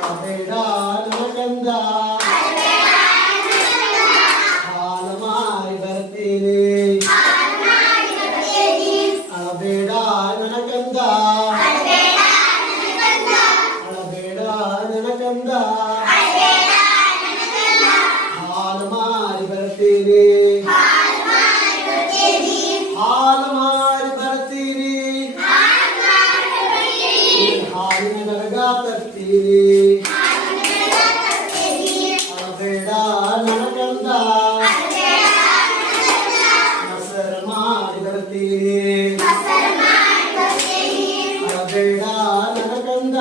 ಅಳಬೇಡ ನನ್ನ ಕಂದ ಹಾಲು ಮಾರಿ ಬರ್ತೀನಿ ಅಳಬೇಡ ನನ್ನ ಕಂದ ಅಳಬೇಡ ನನ್ನ ಕಂದ ಹಾಲು ಮಾರಿ ಬರ್ತೀನಿ ಹಾಲು ಮಾರಿ ಬರ್ತೀನಿ ಹಾಲಿನ ಗರಗ ತರ್ತೀನಿ ಅಳಬೇಡ ನನ್ನ ಕಂದ ಮೊಸರು ಮಾಡಿ ಬರ್ತೀನಿ ಅಳಬೇಡ ನನ್ನ ಕಂದ